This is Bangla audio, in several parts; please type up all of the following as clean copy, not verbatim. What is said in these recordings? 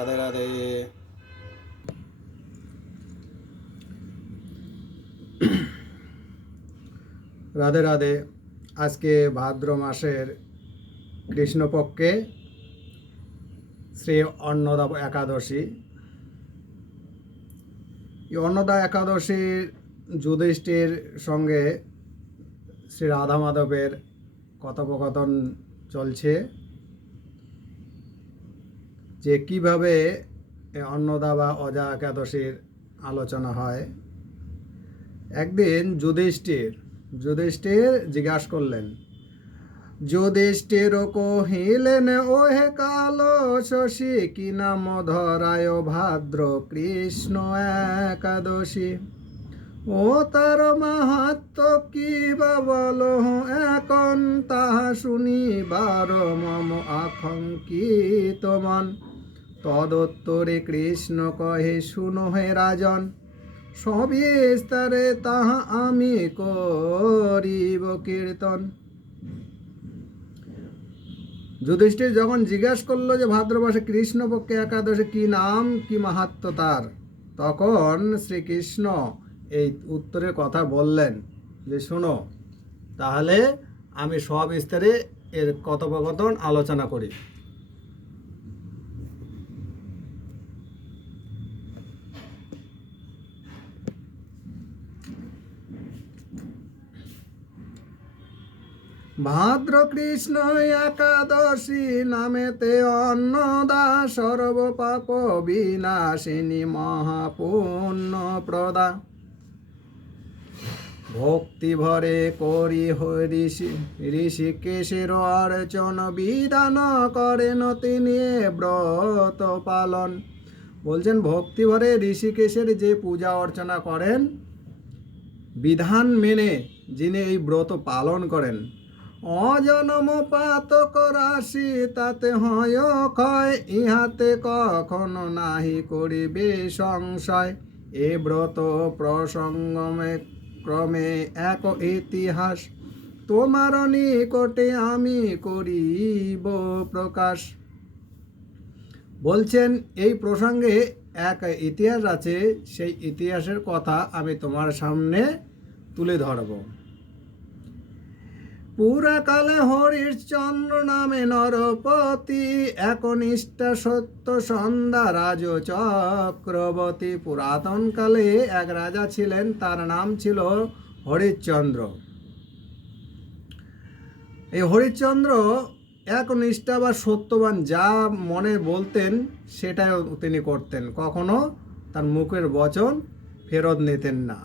রাধে রাধে। রাধে রাধে। আজকে ভাদ্র মাসের কৃষ্ণপক্ষে শ্রী অন্নদা একাদশী। এই অন্নদা একাদশীর যুধিষ্ঠির সঙ্গে শ্রী রাধা মাধবের কথোপকথন চলছে, যে কিভাবে অন্নদা বা অজা একাদশীর আলোচনা হয়। একদিন যুধিষ্ঠির জিজ্ঞাসা করলেন, যুধিষ্ঠির কহিলেন, ওহে কাল শশী, কি নাম ধরায় ভাদ্র কৃষ্ণ একাদশী। ও তার মাহাত্ম কি বা বল, এখন তাহা শুনিবার মম আকাঙ্ক্ষিত মন। তদুত্তরে কৃষ্ণ কহে, শুনো হে রাজন, সবিস্তারে তাহা আমি করিব কীর্তন। যুধিষ্ঠির যখন জিজ্ঞাসা করলো যে ভাদ্রমাসে কৃষ্ণপক্ষে একাদশী কি নাম, কি মাহাত্ম্য তার, তখন শ্রীকৃষ্ণ এই উত্তরের কথা বললেন যে শোনো, তাহলে আমি সবিস্তারে এর কথোপকথন আলোচনা করি। ভাদ্র কৃষ্ণ একাদশী নামেতে অন্নদা, সর্বপাপ বিনাশিনী মহাপুণ্য প্রদা। ভক্তি ভরে করি ঋষিকেশের অর্চন, বিধান করেন তিনি ব্রত পালন। বলছেন ভক্তি ভরে ঋষিকেশের যে পূজা অর্চনা করেন, বিধান মেনে যিনি এই ব্রত পালন করেন, অজন্ম পাতক রাশি তাতে হয় ক্ষয়, ইহাতে কখনো নাহি করিবে সংশয়। এ ব্রত প্রসঙ্গমে ক্রমে এক ইতিহাস, তোমার নিকটে আমি করিব প্রকাশ। বলছেন এই প্রসঙ্গে এক ইতিহাস আছে, সেই ইতিহাসের কথা আমি তোমার সামনে তুলে ধরব। পুরাকালে হরিশ্চন্দ্র নামে নরপতি, একনিষ্ঠা সত্য সন্ধ্যা রাজ চক্রবর্তী। পুরাতন কালে এক রাজা ছিলেন, তার নাম ছিল হরিশ্চন্দ্র। এই হরিশ্চন্দ্র একনিষ্ঠা বা সত্যবান, যা মনে বলতেন সেটাই তিনি করতেন, কখনো তার মুখের বচন ফেরত নিতেন না।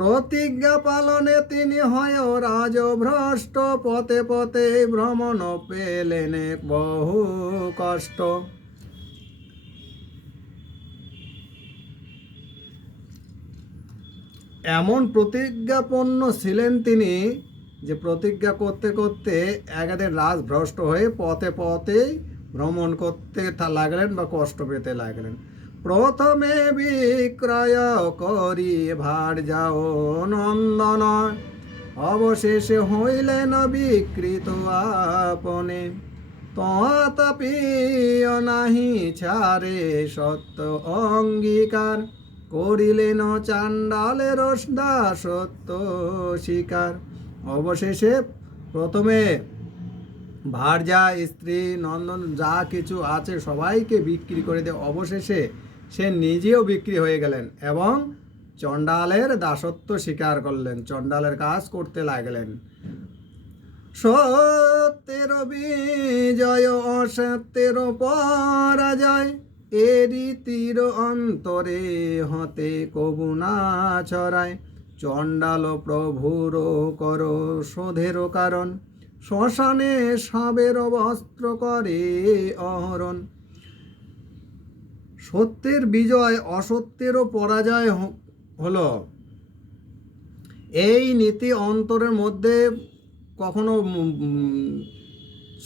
প্রতিজ্ঞা পালনে তিনি হয় রাজভ্রষ্ট, পথে পথে ভ্রমণ পেলেন বহু কষ্ট। এমন প্রতিজ্ঞাপন্ন ছিলেন তিনি যে প্রতিজ্ঞা করতে করতে একাধিক রাজভ্রষ্ট হয়ে পথে পথে ভ্রমণ করতে লাগলেন বা কষ্ট পেতে লাগলেন। প্রথমে বিক্রয় করি ভার যাও নন্দন, অবশেষে হইলেন বিকৃত আপনে। তথাপি নাহি ছাড়ে সত্য অঙ্গীকার, করিলেন চাণ্ডালের দাসত্ব স্বীকার। অবশেষে প্রথমে ভার্যা, স্ত্রী, নন্দন যা কিছু আছে সবাইকে বিক্রি করে দিয়ে অবশেষে সে নিজেও বিক্রি হয়ে গেলেন এবং চণ্ডালের দাসত্ব স্বীকার করলেন, চণ্ডালের কাজ করতে লাগলেন। সত্যের বিজয় অসত্যের পরাজয়, এ রীতির অন্তরে হতে কবু না ছড়ায়। চণ্ডাল প্রভুর কর শোধের কারণ, শ্মশানে সাবের বস্ত্র করে অহরণ। সত্যের বিজয় অসত্যেরও পরাজয় হলো, এই নীতি অন্তরের মধ্যে কখনো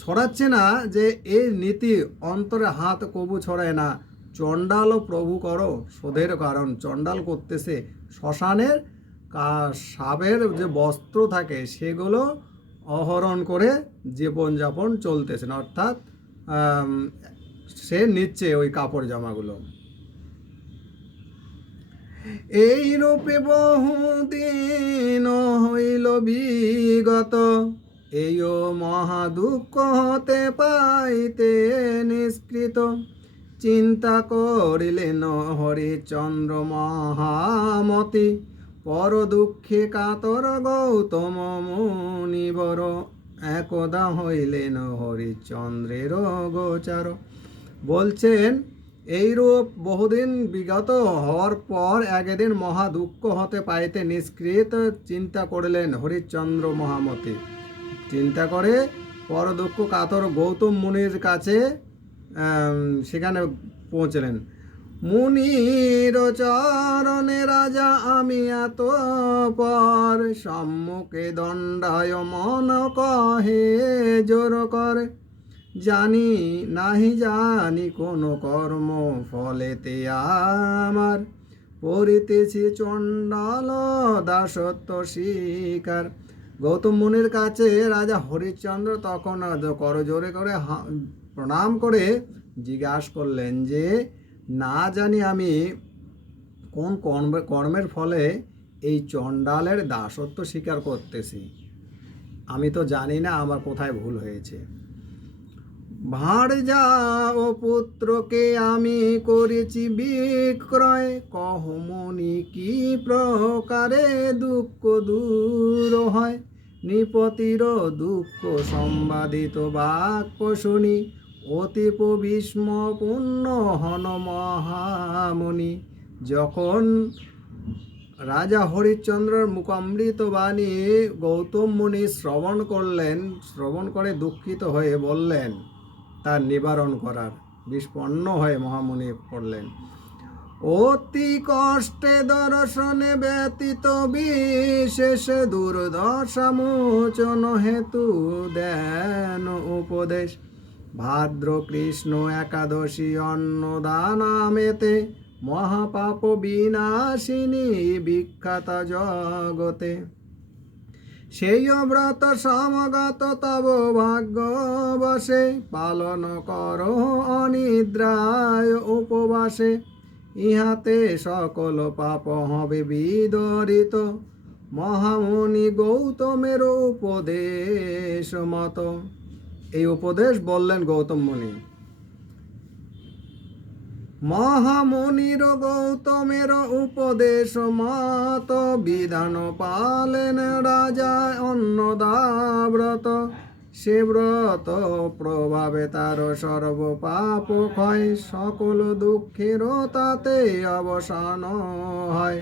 ছড়াচ্ছে না, যে এই নীতি অন্তরে হাত কবু ছড়ায় না। চণ্ডাল ও প্রভু করো শোধের কারণ, চণ্ডাল করতেছে শ্মশানের সাবের যে বস্ত্র থাকে সেগুলো অহরণ করে জীবনযাপন চলতেছেন, অর্থাৎ সে নিচ্ছে ওই কাপড় জামাগুলো। এই রূপে বহুদিন হইল বিগত, এইও মহা দুঃখ হতে পাইতে নিষ্কৃত। চিন্তা করিলেন হরিচন্দ্র মহামতি, পর দুঃখে কাতর গৌতম মুনিবর। একদা হইলেন হরিচন্দ্রের গোচার। বলছেন এইরূপ বহুদিন বিগত হওয়ার পর একদিন মহা দুঃখ হতে পাইতে নিষ্কৃত চিন্তা করিলেন হরিচন্দ্র মহামতি। চিন্তা করে পর দুঃখ কাতর গৌতম মুনির কাছে সেখানে পৌঁছলেন। মুনির চরণে রাজা আমি এত পর, সম্মুখে দণ্ডায় মন কহে জোর করে। জানি নাহি জানি কোন কর্ম ফলেতে আমার, পরিতেছি চণ্ডাল দাসত্ব শিকার। গৌতম মুনির কাছে রাজা হরিশ্চন্দ্র তখন করজোরে করে প্রণাম করে জিজ্ঞাসা করলেন যে না জানি আমি কোন কর্মের ফলে এই চণ্ডালের দাসত্ব স্বীকার করতেছি, আমি তো জানি না আমার কোথায় ভুল হয়েছে। ভাঁড়জা ও পুত্রকে আমি করেছি বিক্রয়, কহমনি কি প্রকারে দুঃখ দূর হয়। নৃপতির দুঃখ সম্বাদিত বাক্য শুনি, অতীব বিস্মপূর্ণ হন মহামুনি। যখন রাজা হরিশ্চন্দ্রের মুখামৃত বাণী গৌতম মুনি শ্রবণ করলেন, শ্রবণ করে দুঃখিত হয়ে বললেন তার নিবারণ করার, বিস্পন্ন হয়ে মহামুনি পড়লেন। অতি কষ্টে দর্শনে ব্যতীত বিশেষ দুর্দশা মোচন হেতু দেন উপদেশ। ভাদ্র কৃষ্ণ একাদশী অন্নদানামেতে, মহাপাপ বিনাশিনী বিখ্যাত জগতে। সেই ব্রত সমগত তব ভাগ্য বসে, পালন কর অনিদ্রায় উপবাসে। ইহাতে সকল পাপ হবে বিদরিত, মহামুনি গৌতমের উপদেশ মত। এই উপদেশ বললেন গৌতম মুনি। মহামুনির গৌতমের উপদেশ মত, বিধান পালেন রাজা অন্নদাব্রত। সে ব্রত প্রভাবে তার সর্ব পাপ ক্ষয়, সকল দুঃখের তাতে অবসান হয়।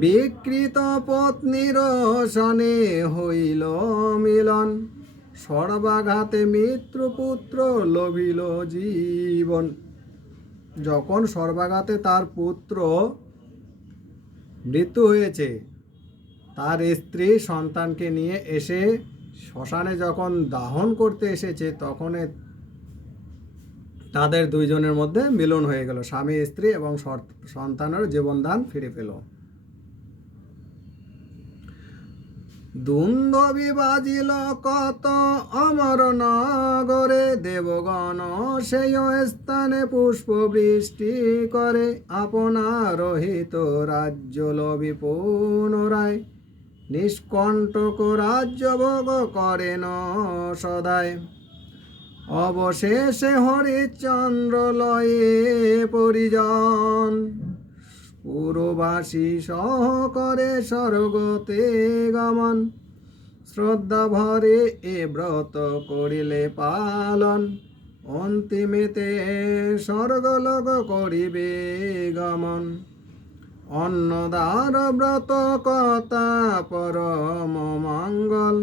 বিকৃত পত্নীর সনে হইল মিলন, সর্বাঘাতে মিত্রপুত্র লভিল জীবন। যখন সর্বাঘাতে তার পুত্র মৃত্যু হয়েছে, তার স্ত্রী সন্তানকে নিয়ে এসে শ্মশানে যখন দাহন করতে এসেছে, তখন তাদের দুইজনের মধ্যে মিলন হয়ে গেল, স্বামী স্ত্রী এবং সন্তানের জীবনদান ফিরে পেল। দুন্দবি বাজিল কত অমর নগরে, দেবগণ সেই স্থানে পুষ্প বৃষ্টি করে। আপনার হিত রাজ্য লবি পুনরায়, নিষ্কণ্টক রাজ্য ভোগ করেন সদায়। অবশেষে হরিশ্চন্দ্র লয়ে পরিজন, পুরবাসী সহ করে স্বর্গতে গমন। শ্রদ্ধা ভরে এ ব্রত করিলে পালন, অন্তিমেতে স্বর্গলোক করিবে গমন। অন্নদার ব্রত কথা পরম মঙ্গল,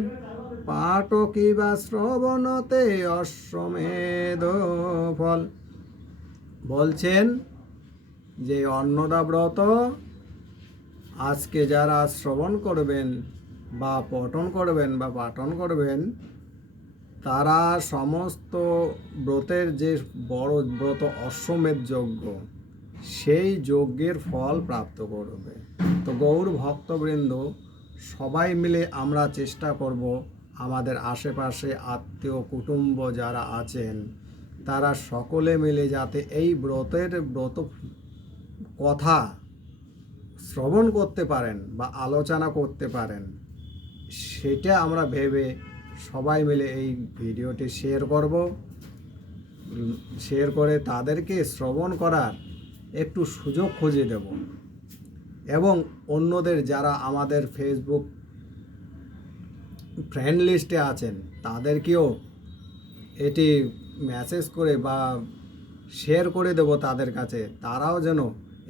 পাঠকি বা শ্রবণতে অশ্বমেধ ফল। বলছেন যে অন্নদা ব্রত আজকে যারা শ্রবণ করবেন বা পঠন করবেন বা পাঠন করবেন, তারা সমস্ত ব্রতের যে বড় ব্রত অশ্বমেধ যজ্ঞ, সেই যজ্ঞের ফল প্রাপ্ত করবে। তো গৌর ভক্তবৃন্দ, সবাই মিলে আমরা চেষ্টা করব আমাদের আশেপাশে আত্মীয় কুটুম্ব যারা আছেন তারা সকলে মিলে যাতে এই ব্রত কথা শ্রবণ করতে পারেন বা আলোচনা করতে পারেন, সেটা আমরা ভেবে সবাই মিলে এই ভিডিওটি শেয়ার করব। শেয়ার করে তাদেরকে শ্রবণ করার একটু সুযোগ খুঁজে দেব এবং অন্যদের যারা আমাদের ফেসবুক ফ্রেন্ড লিস্টে আছেন তাদেরকেও এটি মেসেজ করে বা শেয়ার করে দেব তাদের কাছে, তারাও যেন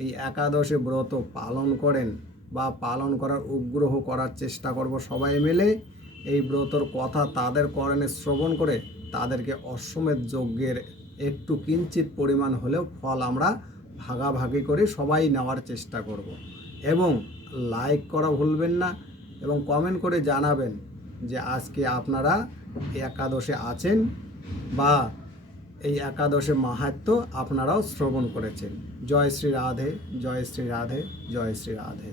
এই একাদশী ব্রত পালন করেন বা পালন করার উগ্রহ করার চেষ্টা করব সবাই মিলে। এই ব্রতর কথা তাদের কর্ণে শ্রবণ করে তাদেরকে অশ্বমেধ যজ্ঞের একটু কিঞ্চিত পরিমাণ হলেও ফল আমরা ভাগাভাগি করে সবাই নেওয়ার চেষ্টা করব। এবং লাইক করা ভুলবেন না এবং কমেন্ট করে জানাবেন যে আজকে আপনারা একাদশে আছেন বা এই একাদশে মাহাত্ম্য আপনারাও শ্রবণ করেছেন। জয় শ্রী রাধে, জয় শ্রী রাধে, জয় শ্রী রাধে।